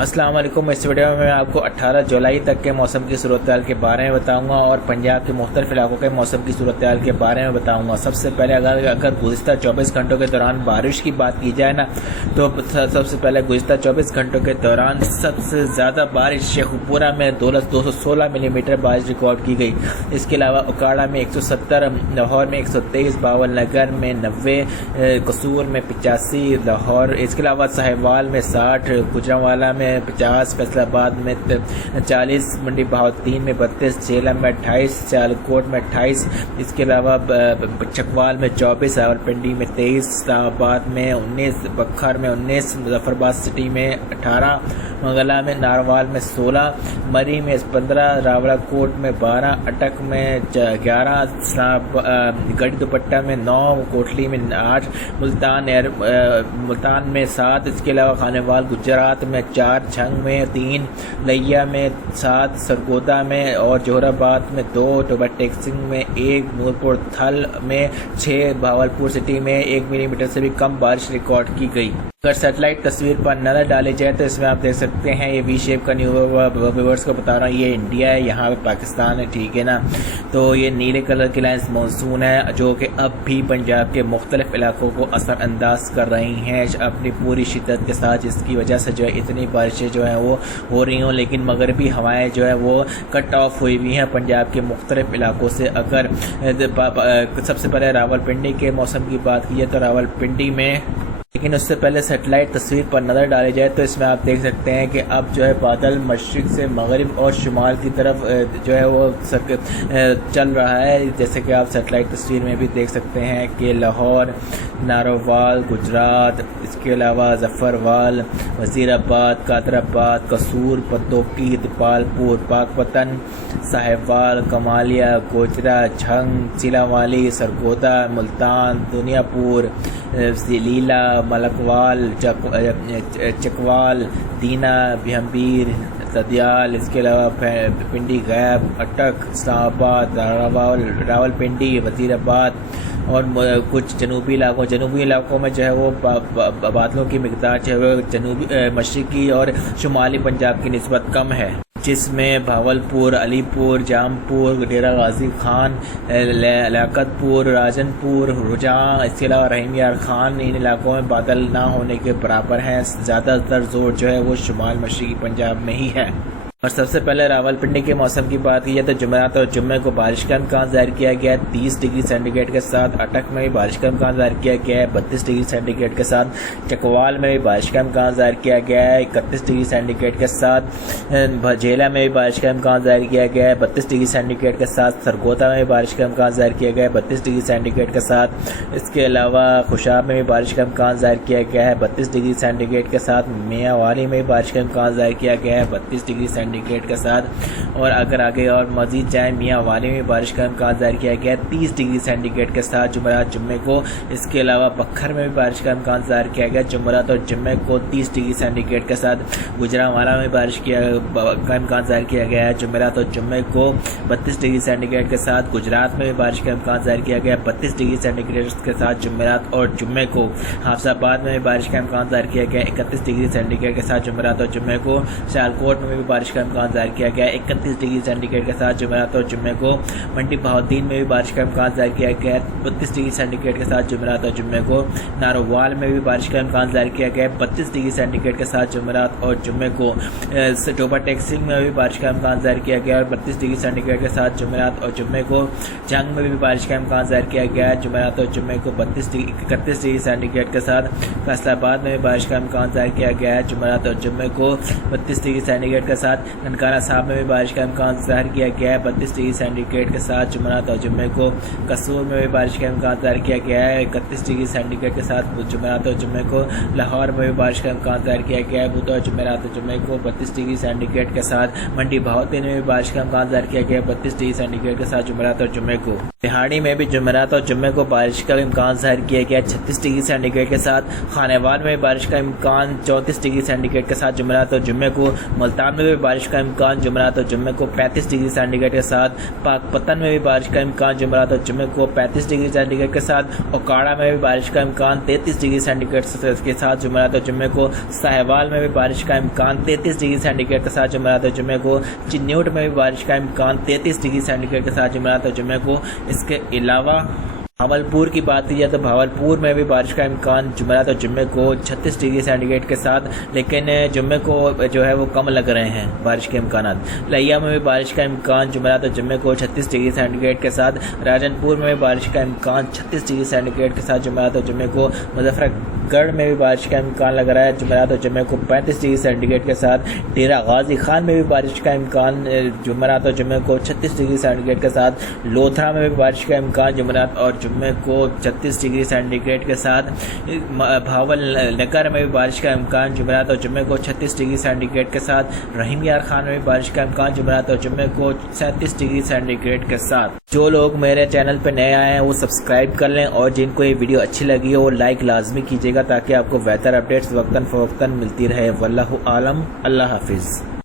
السلام علیکم۔ اس ویڈیو میں آپ کو 18 جولائی تک کے موسم کی صورتحال کے بارے میں بتاؤں گا اور پنجاب کے مختلف علاقوں کے موسم کی صورتحال کے بارے میں بتاؤں گا۔ سب سے پہلے اگر گزشتہ 24 گھنٹوں کے دوران بارش کی بات کی جائے نا، تو سب سے پہلے گزشتہ 24 گھنٹوں کے دوران سب سے زیادہ بارش شیخوپورہ میں 216 ملی میٹر بارش ریکارڈ کی گئی۔ اس کے علاوہ اکاڑا میں 170، لاہور میں 123، باول نگر میں 90، قصور میں 85، لاہور اس کے علاوہ ساہیوال میں 60، گجرانوالہ میں 50، فیصل آباد میں 40، منڈی بہاولپور میں 32، جیلم میں 28، سیالکوٹ میں 28، اس کے علاوہ چکوال میں 24، راولپنڈی میں 23، اسلام آباد میں 19، بکھر میں 19، مظفر آباد سٹی میں 18، منگلا میں ناروال میں 16، مری میں 15، راولہ کوٹ میں 12، اٹک میں 11، گڑھی دوپٹہ میں 9، کوٹلی میں 8، ملتان میں 7، اس کے علاوہ خانیوال گجرات میں 4، جھنگ میں 3، لیا میں 7، سرگودا میں اور جوہر آباد میں 2، ٹوبا ٹیکسنگ میں 1، نورپور تھل میں 6، بہاولپور سٹی میں 1 ملی میٹر سے بھی کم بارش ریکارڈ کی گئی۔ اگر سیٹلائٹ تصویر پر نظر ڈالی جائے تو اس میں آپ دیکھ سکتے ہیں یہ وی شیپ کا نیو ویورز کو بتا رہا ہوں، یہ انڈیا ہے، یہاں پہ پاکستان ہے، ٹھیک ہے نا۔ تو یہ نیلے کلر کی لائنز مانسون ہے جو کہ اب بھی پنجاب کے مختلف علاقوں کو اثر انداز کر رہی ہیں اپنی پوری شدت کے ساتھ، جس کی وجہ سے جو ہے اتنی بارشیں جو ہیں وہ ہو رہی ہوں، لیکن مغربی ہوائیں جو ہے وہ کٹ آف ہوئی ہوئی ہیں پنجاب کے مختلف علاقوں سے۔ اگر سب سے پہلے راولپنڈی کے موسم کی بات کی جائے تو راولپنڈی میں، لیکن اس سے پہلے سیٹلائٹ تصویر پر نظر ڈالی جائے تو اس میں آپ دیکھ سکتے ہیں کہ اب جو ہے بادل مشرق سے مغرب اور شمال کی طرف جو ہے وہ چل رہا ہے، جیسے کہ آپ سیٹلائٹ تصویر میں بھی دیکھ سکتے ہیں کہ لاہور، ناروال گجرات، اس کے علاوہ ظفروال، وزیر آباد، قادر آباد، قصور، پتوکی، دیپالپور، پاکپتن، ساہیوال، کمالیہ، گوجرا، جھنگ، چیلا والی، سرگودا، ملتان، دنیا پور، لیلا، ملکوال، چکوال، دینا، بھیمبیر، تدیال، اس کے علاوہ پنڈی غیب، اٹک، اسلام آباد، راولپنڈی، وزیر آباد اور کچھ جنوبی علاقوں میں جو ہے وہ بادلوں کی مقدار جو ہے وہ جنوبی مشرقی اور شمالی پنجاب کی نسبت کم ہے، جس میں بھاولپور، علی پور، جام پور، ڈیرہ غازی خان، لیاقت پور، راجن پور، رجاں، اس کے علاوہ رحیم یار خان، ان علاقوں میں بادل نہ ہونے کے برابر ہیں۔ زیادہ تر زور جو ہے وہ شمال مشرقی پنجاب میں ہی ہے۔ اور سب سے پہلے راولپنڈی کے موسم کی بات کی جائے تو جمعرات اور جمعے کو بارش کا امکان ظاہر کیا گیا ہے 30 ڈگری سینٹی گریڈ کے ساتھ، اٹک میں بھی بارش کا امکان ظاہر کیا گیا ہے 32 ڈگری سینٹی گریڈ کے ساتھ، چکوال میں بھی بارش کا امکان ظاہر کیا گیا ہے 31 ڈگری سینٹی گریڈ کے ساتھ، جیلا میں بھی بارش کا امکان ظاہر کیا گیا ہے 32 ڈگری سینٹی گریڈ کے ساتھ، سرگودا میں بھی بارش کا امکان ظاہر کیا گیا ہے 32 ڈگری سینٹی گریڈ کے ساتھ، اس کے علاوہ خوشاب میں بھی بارش کا امکان ظاہر کیا گیا ہے 32 ڈگری سینٹی گریڈ کے ساتھ، میاں والی میں بھی بارش کا امکان ظاہر کیا گیا ہے 32 ڈگری سینٹی گریڈ کے ساتھ، اور اگر آگے اور مزید جائیں میاں والی میں بارش کا امکان ظاہر کیا گیا ہے 30 ڈگری سینٹی گریڈ کے ساتھ جمعرات جمعے کو۔ اس کے علاوہ بکھر میں بھی بارش کا امکان ظاہر کیا گیا جمعرات اور جمعے کو 30 ڈگری سینٹی گریڈ کے ساتھ، گجرانوالہ میں بارش کا امکان ظاہر کیا گیا ہے جمعرات اور جمعے کو 32 ڈگری سینٹی گریڈ کے ساتھ، گجرات میں بھی بارش کا امکان ظاہر کیا گیا 32 ڈگری سینٹی گریڈ کے ساتھ جمعرات اور جمعے کو، حافظ آباد میں بھی بارش کا امکان ظاہر کیا گیا 31 ڈگری سینٹی گریڈ کے ساتھ جمعرات اور جمعے کو، سیالکوٹ میں بھی بارش کا امکان ظاہر کیا گیا 31 ڈگری سینٹی گریڈ کے ساتھ جمعرات اور جمعے کو، منڈی بہاولپور میں بھی بارش کا امکان ظاہر کیا گیا 32 ڈگری سینٹی گریڈ کے ساتھ جمعرات اور جمعے کو، ناروال میں بھی بارش کا امکان ظاہر کیا گیا 32 ڈگری سینٹی گریڈ کے ساتھ جمعرات اور جمعے کو، ٹوبا ٹیکسنگ میں بھی بارش کا امکان ظاہر کیا گیا 32 ڈگری سینٹی گریڈ کے ساتھ جمعرات اور جمعے کو، جنگ میں بھی بارش کا امکان ظاہر کیا گیا جمعرات اور جمعے کو 31 ڈگری سینٹی گریڈ کے ساتھ، فیصل آباد میں بھی بارش کا امکان ظاہر کیا گیا ہے جمعرات اور جمعے کو 32 ڈگری سینٹی گریڈ کے ساتھ، ننکانہ صاحب میں بھی بارش کا امکان ظاہر کیا گیا ہے 32 ڈگری سینٹی گریڈ کے ساتھ جمعرات اور جمعے کو، قصور میں بھی بارش کا امکان ظاہر کیا گیا ہے 31 ڈگری سینٹی گریڈ کے ساتھ جمعرات اور جمعے کو، لاہور میں بھی بارش کا امکان ظاہر کیا گیا ہے بدھ اور جمعرات اور جمعے کو 32 ڈگری سینٹی گریڈ کے ساتھ، منڈی بہاولپور میں بھی بارش کا امکان ظاہر کیا گیا ہے 32 ڈگری سینٹی گریڈ کے ساتھ جمعرات اور جمعے کو۔ پہاڑی میں بھی جمعرات اور جمعے کو بارش کا امکان ظاہر کیا گیا 36 ڈگری سینٹی گریڈ کے ساتھ۔ خانہ وال میں بھی بارش کا امکان 34 ڈگری سینٹی گریڈ کے ساتھ جمعرات اور جمعے کو۔ ملتان میں بھی بارش کا امکان جمعرات اور جمعے کو 35 ڈگری سینٹی گریڈ کے ساتھ۔ پاک پتن میں بھی بارش کا امکان جمعرات اور جمعے کو 35 ڈگری سینٹی گریڈ کے ساتھ۔ اوکاڑا میں بھی بارش کا امکان 33 ڈگری سینٹی گریڈ کے ساتھ جمعرات اور جمعے کو۔ ساہیوال میں بھی بارش کا امکان 33 ڈگری سینٹی گریڈ کے ساتھ جمعرات اور جمعے کو۔ چنیوٹ میں بھی بارش کا امکان 33 ڈگری سینٹی گریڈ کے ساتھ جمعرات اور جمعے کو۔ اس کے علاوہ بھاولپور کی بات کی جائے تو بھاولپور میں بھی بارش کا امکان جمعرات اور جمعے کو 36 ڈگری سینٹی گریڈ کے ساتھ، لیکن جمعے کو جو ہے وہ کم لگ رہے ہیں بارش کے امکانات۔ لیا میں بھی بارش کا امکان جمعرات اور جمعے کو 36 ڈگری سینٹی گریڈ کے ساتھ۔ راجن پور میں بھی بارش کا امکان 36 ڈگری سینٹی گریڈ کے ساتھ جمعرات اور جمعے کو۔ مظفر گڑھ میں بھی بارش کا امکان لگ رہا ہے جمعرات اور جمعے کو 35 ڈگری سینٹی گریڈ کے ساتھ۔ ڈیرہ غازی خان میں بھی بارش کا امکان جمعرات اور جمعے کو 36 ڈگری سینٹی گریڈ کے ساتھ۔ لوتھرا میں بھی بارش کا امکان جمعرات اور جمعے کو 36 ڈگری سینٹی گریڈ کے ساتھ۔ بھاول نگر میں بھی بارش کا امکان جمعرات اور جمعے کو 36 ڈگری سینٹی گریڈ کے ساتھ۔ رحیم یار خان میں بھی بارش کا امکان جمعرات اور جمعے کو 37 ڈگری سینٹی گریڈ کے ساتھ۔ جو لوگ میرے چینل پہ نئے آئے ہیں وہ سبسکرائب کر لیں، اور جن کو یہ ویڈیو اچھی لگی ہو لائک لازمی کیجیے گا تاکہ آپ کو بہتر اپڈیٹس وقتاً فوقتاً ملتی رہے۔ واللہ عالم، اللہ حافظ۔